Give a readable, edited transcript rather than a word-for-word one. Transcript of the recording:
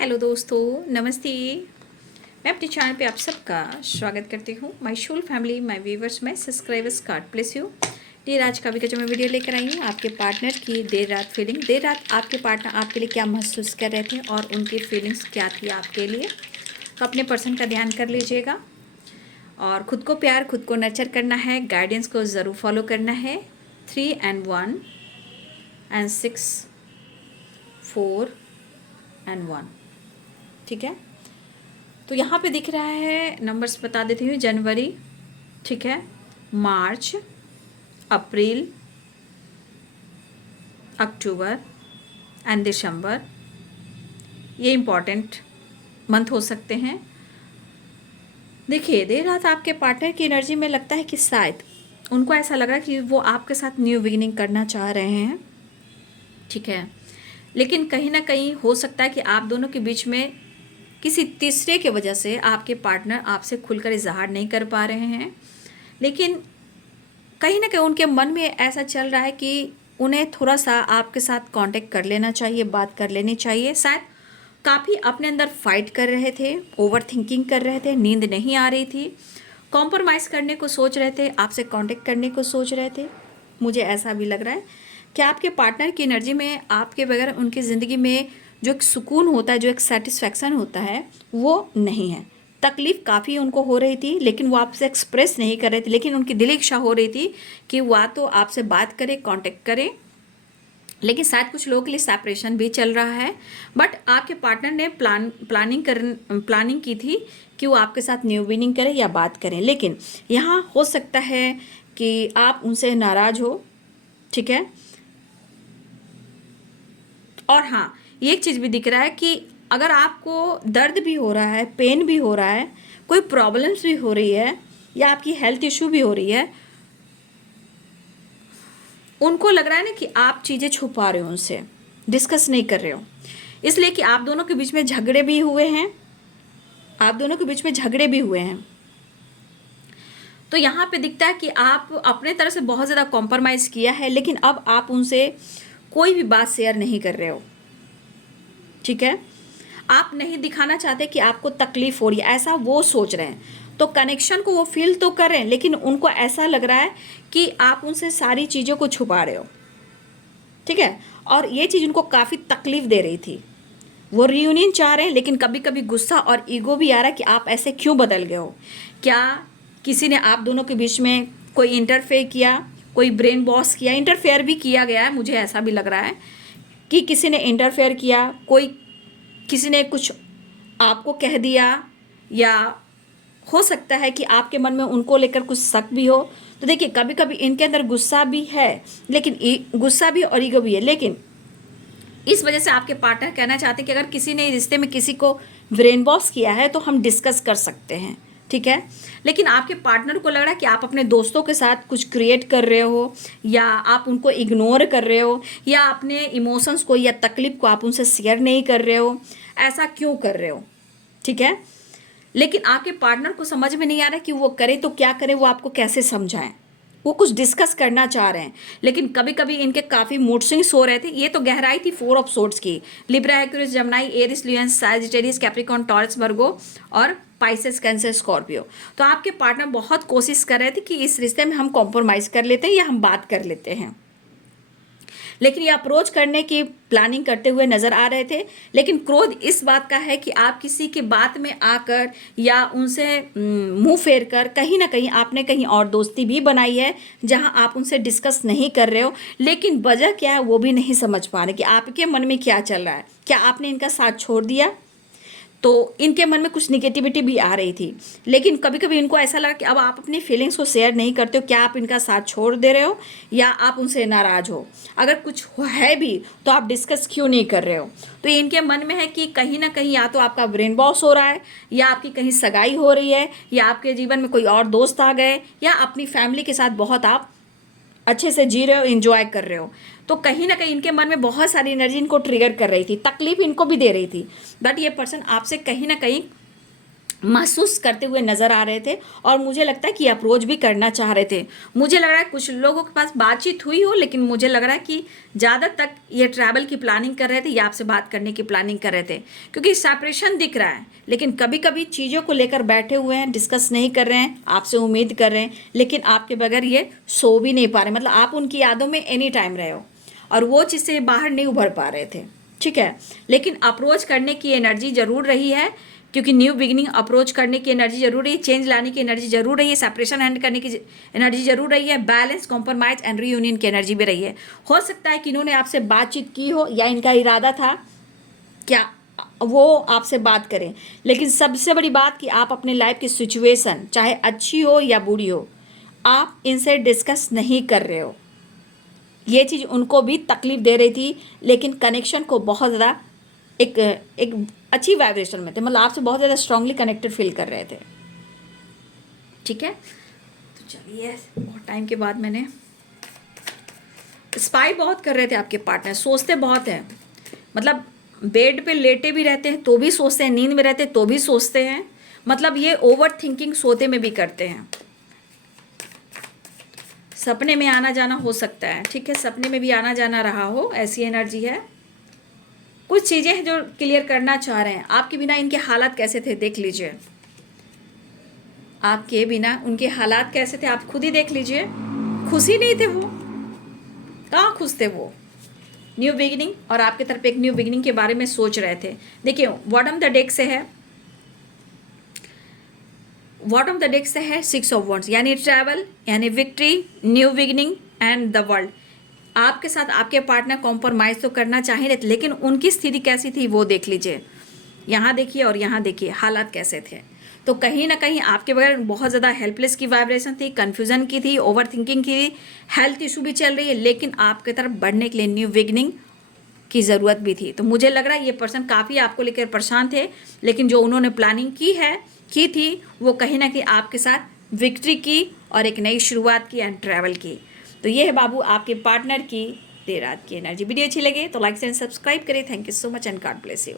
Hello दोस्तों, नमस्ते। मैं अपने चैनल पे आप सबका स्वागत करती हूँ। My soul family, my viewers, my subscribers, God bless you. Dear, आज का भी जो मैं वीडियो लेकर आई हूँ आपके पार्टनर की देर रात फीलिंग। देर रात आपके पार्टनर आपके लिए क्या महसूस कर रहे थे और उनकी फीलिंग्स क्या थी आपके लिए, तो अपने पर्सन का ध्यान कर लीजिएगा। और ख़ुद को प्यार, खुद को नर्चर करना है, गाइडेंस को ज़रूर फॉलो करना है। 3 and 1 and 6 4 and 1, ठीक है। तो यहाँ पे दिख रहा है, नंबर्स बता देती हूँ। जनवरी, ठीक है, मार्च, अप्रैल, अक्टूबर एंड दिसंबर। ये इम्पॉर्टेंट मंथ हो सकते हैं। देखिए, देर रात आपके पार्टनर की एनर्जी में लगता है कि शायद उनको ऐसा लग रहा है कि वो आपके साथ न्यू बिगिनिंग करना चाह रहे हैं, ठीक है। लेकिन कहीं ना कहीं हो सकता है कि आप दोनों के बीच में किसी तीसरे की वजह से आपके पार्टनर आपसे खुलकर इजहार नहीं कर पा रहे हैं। लेकिन कहीं ना कहीं उनके मन में ऐसा चल रहा है कि उन्हें थोड़ा सा आपके साथ कांटेक्ट कर लेना चाहिए, बात कर लेनी चाहिए। शायद काफ़ी अपने अंदर फाइट कर रहे थे, ओवर थिंकिंग कर रहे थे, नींद नहीं आ रही थी, कॉम्प्रोमाइज़ करने को सोच रहे थे, आपसे कांटेक्ट करने को सोच रहे थे। मुझे ऐसा भी लग रहा है कि आपके पार्टनर की एनर्जी में आपके बगैर उनकी ज़िंदगी में जो एक सुकून होता है, जो एक सेटिस्फैक्शन होता है, वो नहीं है। तकलीफ़ काफ़ी उनको हो रही थी, लेकिन वो आपसे एक्सप्रेस नहीं कर रहे थे। लेकिन उनकी दिली इच्छा हो रही थी कि वह तो आपसे बात करे, कांटेक्ट करे। लेकिन शायद कुछ लोगों के लिए सेपरेशन भी चल रहा है। बट आपके पार्टनर ने प्लानिंग की थी कि वो आपके साथ न्यू बिगिनिंग करें या बात करें। लेकिन यहाँ हो सकता है कि आप उनसे नाराज़ हो, ठीक है। और हाँ, ये एक चीज़ भी दिख रहा है कि अगर आपको दर्द भी हो रहा है, पेन भी हो रहा है, कोई प्रॉब्लम्स भी हो रही है या आपकी हेल्थ इशू भी हो रही है, उनको लग रहा है ना कि आप चीज़ें छुपा रहे हो, उनसे डिस्कस नहीं कर रहे हो। इसलिए कि आप दोनों के बीच में झगड़े भी हुए हैं, तो यहाँ पे दिखता है कि आप अपने तरफ से बहुत ज़्यादा कॉम्प्रोमाइज़ किया है, लेकिन अब आप उनसे कोई भी बात शेयर नहीं कर रहे हो, ठीक है। आप नहीं दिखाना चाहते कि आपको तकलीफ़ हो रही है, ऐसा वो सोच रहे हैं। तो कनेक्शन को वो फील तो कर रहे हैं, लेकिन उनको ऐसा लग रहा है कि आप उनसे सारी चीज़ों को छुपा रहे हो, ठीक है। और ये चीज़ उनको काफ़ी तकलीफ़ दे रही थी। वो रियूनियन चाह रहे हैं, लेकिन कभी कभी गुस्सा और ईगो भी आ रहा है कि आप ऐसे क्यों बदल गए हो। क्या किसी ने आप दोनों के बीच में कोई इंटरफेयर किया, कोई ब्रेन वॉश किया? इंटरफेयर भी किया गया है, मुझे ऐसा भी लग रहा है कि किसी ने इंटरफेयर किया, किसी ने कुछ आपको कह दिया, या हो सकता है कि आपके मन में उनको लेकर कुछ शक भी हो। तो देखिए, कभी कभी इनके अंदर गुस्सा भी है, लेकिन गुस्सा भी और ईगो भी है। लेकिन इस वजह से आपके पार्टनर कहना चाहते हैं कि अगर किसी ने रिश्ते में किसी को ब्रेन वॉश किया है तो हम डिस्कस कर सकते हैं, ठीक है। लेकिन आपके पार्टनर को लग रहा है कि आप अपने दोस्तों के साथ कुछ क्रिएट कर रहे हो, या आप उनको इग्नोर कर रहे हो, या अपने इमोशंस को या तकलीफ को आप उनसे शेयर नहीं कर रहे हो। ऐसा क्यों कर रहे हो, ठीक है। लेकिन आपके पार्टनर को समझ में नहीं आ रहा कि वो करे तो क्या करे, वो आपको कैसे समझाएं। वो कुछ डिस्कस करना चाह रहे हैं, लेकिन कभी कभी इनके काफ़ी मूड स्विंग्स हो रहे थे। ये तो गहराई थी 4 ऑफ सोर्ड्स की। लिब्रा, एक्वेरियस, जमनाई, एरिस, लियो, सैजिटेरियस, कैप्रिकॉर्न, टॉरस, वर्गो और पाइसेस, कैंसर, स्कॉर्पियो। तो आपके पार्टनर बहुत कोशिश कर रहे थे कि इस रिश्ते में हम कॉम्प्रोमाइज़ कर लेते हैं या हम बात कर लेते हैं, लेकिन ये अप्रोच करने की प्लानिंग करते हुए नज़र आ रहे थे। लेकिन क्रोध इस बात का है कि आप किसी की बात में आकर या उनसे मुंह फेर कर कहीं ना कहीं आपने कहीं और दोस्ती भी बनाई है, जहां आप उनसे डिस्कस नहीं कर रहे हो। लेकिन वजह क्या है वो भी नहीं समझ पा रहे कि आपके मन में क्या चल रहा है। क्या आपने इनका साथ छोड़ दिया? तो इनके मन में कुछ निगेटिविटी भी आ रही थी। लेकिन कभी कभी इनको ऐसा लगा कि अब आप अपनी फीलिंग्स को शेयर नहीं करते हो। क्या आप इनका साथ छोड़ दे रहे हो या आप उनसे नाराज़ हो? अगर कुछ है भी तो आप डिस्कस क्यों नहीं कर रहे हो? तो इनके मन में है कि कहीं ना कहीं या तो आपका ब्रेन वॉश हो रहा है, या आपकी कहीं सगाई हो रही है, या आपके जीवन में कोई और दोस्त आ गए, या अपनी फैमिली के साथ बहुत आप अच्छे से जी रहे हो, एंजॉय कर रहे हो। तो कहीं ना कहीं इनके मन में बहुत सारी एनर्जी इनको ट्रिगर कर रही थी, तकलीफ इनको भी दे रही थी। बट ये पर्सन आपसे कहीं ना कहीं महसूस करते हुए नज़र आ रहे थे और मुझे लगता है कि अप्रोच भी करना चाह रहे थे। मुझे लग रहा है कुछ लोगों के पास बातचीत हुई हो, लेकिन मुझे लग रहा है कि ज़्यादा तक ये ट्रैवल की प्लानिंग कर रहे थे या आपसे बात करने की प्लानिंग कर रहे थे, क्योंकि सेपरेशन दिख रहा है। लेकिन कभी कभी चीज़ों को लेकर बैठे हुए हैं, डिस्कस नहीं कर रहे हैं, आपसे उम्मीद कर रहे हैं, लेकिन आपके बगैर ये सो भी नहीं पा रहे। मतलब आप उनकी यादों में एनी टाइम रहे हो और वो चीज़ से बाहर नहीं उभर पा रहे थे, ठीक है। लेकिन अप्रोच करने की एनर्जी ज़रूर रही है, क्योंकि न्यू बिगिनिंग अप्रोच करने की एनर्जी जरूर रही है, चेंज लाने की एनर्जी जरूर रही है, सेपरेशन हैंड करने की एनर्जी जरूर रही है, बैलेंस, कॉम्प्रोमाइज एंड रीयूनियन की एनर्जी भी रही है। हो सकता है कि इन्होंने आपसे बातचीत की हो या इनका इरादा था क्या वो आपसे बात करें, लेकिन सबसे बड़ी बात कि आप अपने लाइफ की सिचुएशन चाहे अच्छी हो या बुरी हो, आप इनसे डिस्कस नहीं कर रहे हो। ये चीज़ उनको भी तकलीफ दे रही थी, लेकिन कनेक्शन को बहुत ज़्यादा एक एक अच्छी वाइब्रेशन में थे, मतलब आपसे बहुत ज़्यादा स्ट्रांगली कनेक्टेड फील कर रहे थे, ठीक है। तो चलिए, बहुत टाइम के बाद मैंने स्पाई बहुत कर रहे थे आपके पार्टनर, सोचते बहुत हैं, मतलब बेड पे लेटे भी रहते हैं तो भी सोचते हैं, नींद में रहते हैं तो भी सोचते हैं, मतलब ये ओवर थिंकिंग सोते में भी करते हैं। सपने में आना जाना हो सकता है, ठीक है, सपने में भी आना जाना रहा हो, ऐसी एनर्जी है। कुछ चीज़ें हैं जो क्लियर करना चाह रहे हैं। आपके बिना इनके हालात कैसे थे देख लीजिए, आपके बिना उनके हालात कैसे थे आप खुद ही देख लीजिए। खुश ही नहीं थे वो, कहाँ खुश थे वो। न्यू बिगिनिंग और आपके तरफ एक न्यू बिगिनिंग के बारे में सोच रहे थे। देखिए बॉटम द डेक से है, बॉटम द डेक से है 6 ऑफ वॉन्ड्स, यानी ट्रैवल, यानी victory, new beginning and the world. आपके साथ आपके पार्टनर कॉम्प्रोमाइज़ तो करना चाह रहे थे, लेकिन उनकी स्थिति कैसी थी वो देख लीजिए। यहाँ देखिए और यहाँ देखिए हालात कैसे थे। तो कहीं ना कहीं आपके बगैर बहुत ज़्यादा हेल्पलेस की वाइब्रेशन थी, कन्फ्यूज़न की थी, ओवर थिंकिंग की थी, हेल्थ इशू भी चल रही है, लेकिन आपके तरफ बढ़ने के लिए न्यू बिगिनिंग की ज़रूरत भी थी। तो मुझे लग रहा है ये पर्सन काफ़ी आपको लेकर परेशान थे, लेकिन जो उन्होंने प्लानिंग की थी वो कहीं ना कहीं आपके साथ विक्ट्री की और एक नई शुरुआत की एंड ट्रैवल की। तो ये है बाबू आपके पार्टनर की देर रात की एनर्जी। वीडियो अच्छी लगे तो लाइक एंड सब्सक्राइब करें। Thank you so much and God bless you.